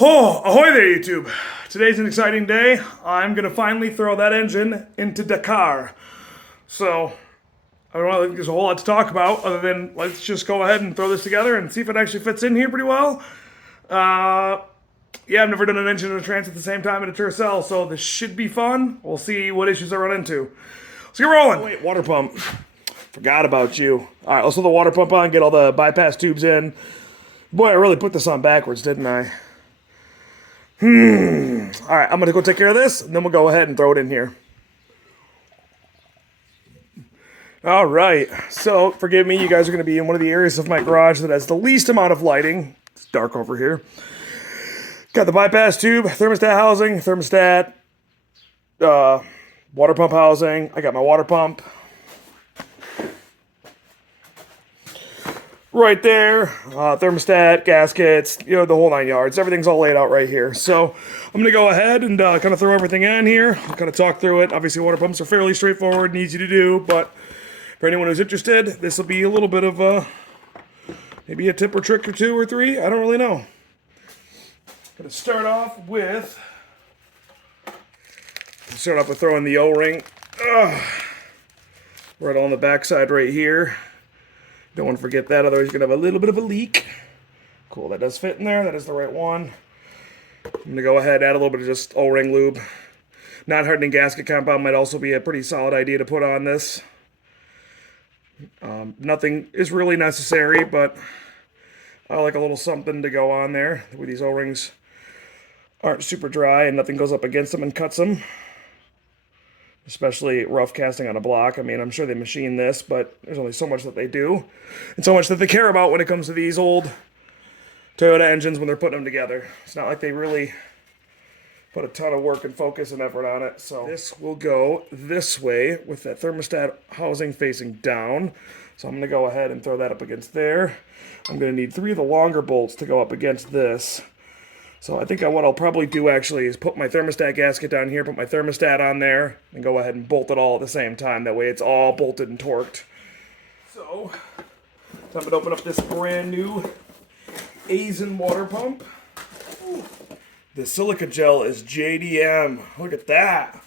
Oh, ahoy there, YouTube. Today's an exciting day. I'm going to finally throw that engine into Dakar. So, I don't think there's a whole lot to talk about other than let's just go ahead and throw this together and see if it actually fits in here pretty well. Yeah, I've never done an engine and a trans at the same time in a Tercel, so this should be fun. We'll see what issues I run into. Let's get rolling. Oh, wait, water pump. Forgot about you. All right, let's throw the water pump on, get all the bypass tubes in. Boy, I really put this on backwards, didn't I? All right, I'm going to go take care of this, and then we'll go ahead and throw it in here. All right, so forgive me, you guys are going to be in one of the areas of my garage that has the least amount of lighting. It's dark over here. Got the bypass tube, thermostat housing, thermostat, water pump housing. I got my water pump. Right there, thermostat, gaskets, you know, the whole 9 yards. Everything's all laid out right here. So I'm going to go ahead and kind of throw everything in here. I'll kind of talk through it. Obviously, water pumps are fairly straightforward and easy to do, but for anyone who's interested, this will be a little bit of maybe a tip or trick or two or three. I don't really know. Going to start off with throwing the O-ring right on the backside right here. Don't want to forget that, otherwise you're going to have a little bit of a leak. Cool, that does fit in there. That is the right one. I'm going to go ahead and add a little bit of just O-ring lube. Non-hardening gasket compound might also be a pretty solid idea to put on this. Nothing is really necessary, but I like a little something to go on there. With these O-rings aren't super dry and nothing goes up against them and cuts them. Especially rough casting on a block. I mean, I'm sure they machine this, but there's only so much that they do. And so much that they care about when it comes to these old Toyota engines when they're putting them together. It's not like they really put a ton of work and focus and effort on it. So this will go this way with that thermostat housing facing down. So I'm going to go ahead and throw that up against there. I'm going to need 3 of the longer bolts to go up against this. So I think what I'll probably do actually is put my thermostat gasket down here, put my thermostat on there, and go ahead and bolt it all at the same time. That way it's all bolted and torqued. So, time to open up this brand new Asian water pump. Ooh. The silica gel is JDM. Look at that.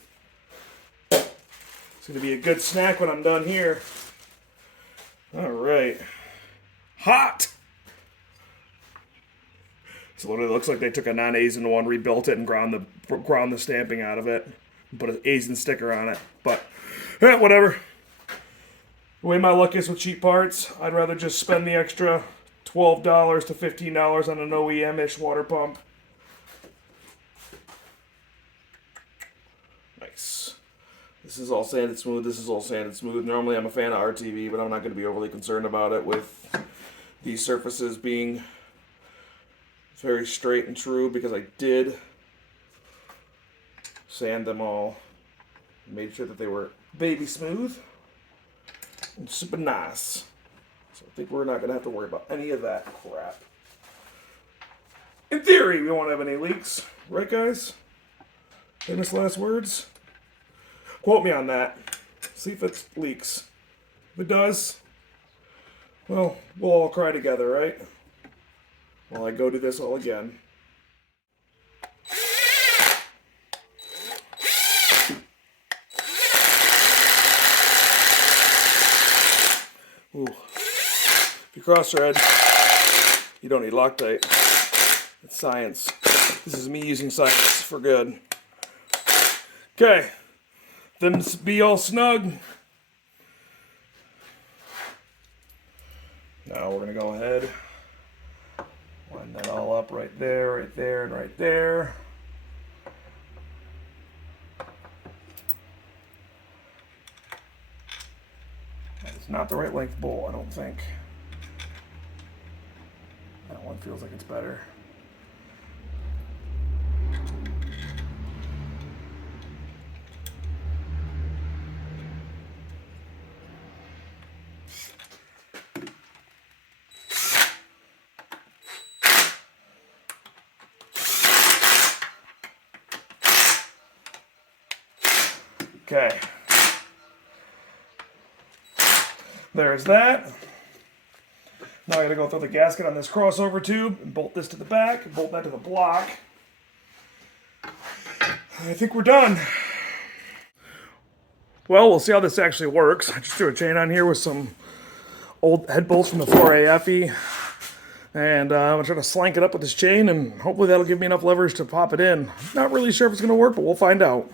It's going to be a good snack when I'm done here. All right. Hot! So literally looks like they took a non-Asian one, rebuilt it, and ground the stamping out of it, and put an Asian sticker on it. But whatever. The way my luck is with cheap parts, I'd rather just spend the extra $12 to $15 on an OEM-ish water pump. Nice. This is all sanded smooth. This is all sanded smooth. Normally I'm a fan of RTV, but I'm not going to be overly concerned about it with these surfaces being very straight and true, because I did sand them all. Made sure that they were baby smooth and super nice. So I think we're not going to have to worry about any of that crap. In theory, we won't have any leaks. Right, guys? Famous last words? Quote me on that. See if it leaks. If it does, well, we'll all cry together, right? While I go do this all again. Ooh. If you cross-thread, you don't need Loctite. It's science. This is me using science for good. Okay. Then be all snug. Now we're going to go ahead. Line that all up right there, and right there. That is not the right length bolt, I don't think. That one feels like it's better. Okay. There's that. Now I gotta go throw the gasket on this crossover tube and bolt this to the back, and bolt that to the block. I think we're done. Well, we'll see how this actually works. I just threw a chain on here with some old head bolts from the 4A-C. And I'm going to try to slank it up with this chain, and hopefully that'll give me enough leverage to pop it in. Not really sure if it's going to work, but we'll find out.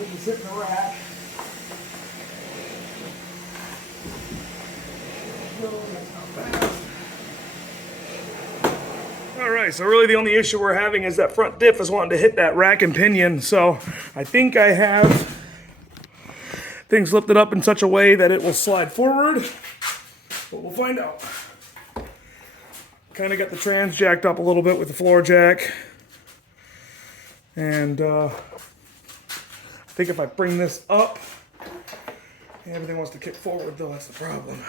Put this in the rack. Alright, so really the only issue we're having is that front diff is wanting to hit that rack and pinion, so I think I have things lifted up in such a way that it will slide forward, but we'll find out. Kind of got the trans jacked up a little bit with the floor jack, and I think if I bring this up, everything wants to kick forward though, that's the problem.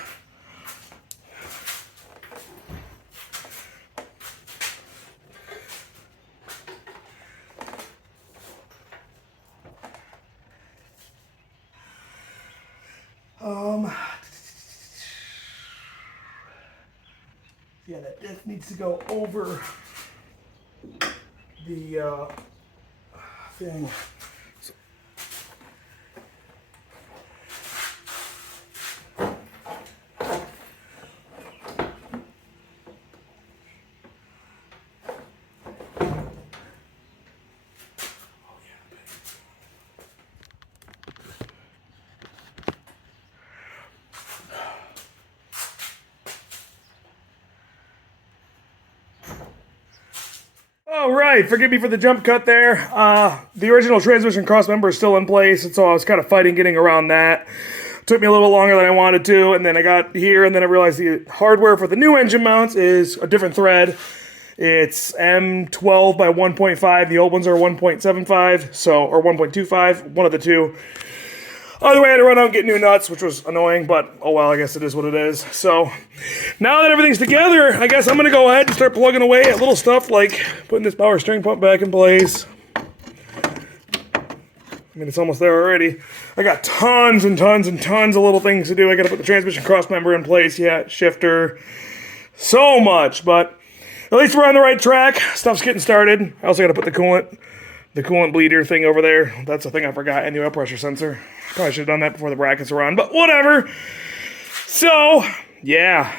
Yeah, that diff needs to go over the thing. So, all right, forgive me for the jump cut there. The original transmission cross member is still in place, and so I was kind of fighting getting around that. Took me a little bit longer than I wanted to, and then I got here, and then I realized the hardware for the new engine mounts is a different thread. It's M12 by 1.5. The old ones are 1.75, so or 1.25, one of the two. Either way, I had to run out and get new nuts, which was annoying, but oh well, I guess it is what it is. So now that everything's together, I guess I'm going to go ahead and start plugging away at little stuff like putting this power steering pump back in place. I mean, it's almost there already. I got tons and tons and tons of little things to do. I got to put the transmission cross member in place yet, shifter, so much, but at least we're on the right track. Stuff's getting started. I also got to put the coolant bleeder thing over there. That's the thing I forgot, and the oil pressure sensor. Probably should have done that before the brackets were on, but whatever. So, yeah.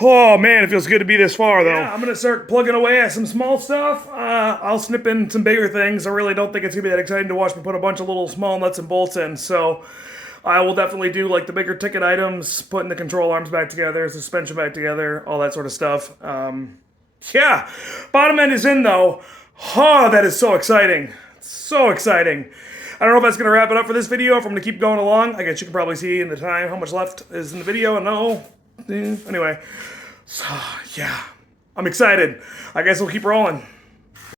Oh, man, it feels good to be this far, though. Yeah, I'm going to start plugging away at some small stuff. I'll snip in some bigger things. I really don't think it's going to be that exciting to watch me put a bunch of little small nuts and bolts in, so I will definitely do, like, the bigger ticket items, putting the control arms back together, suspension back together, all that sort of stuff. Yeah, bottom end is in, though. Oh, that is so exciting. So exciting. I don't know if that's going to wrap it up for this video, if I'm going to keep going along. I guess you can probably see in the time how much left is in the video, and anyway. So, yeah. I'm excited. I guess we'll keep rolling.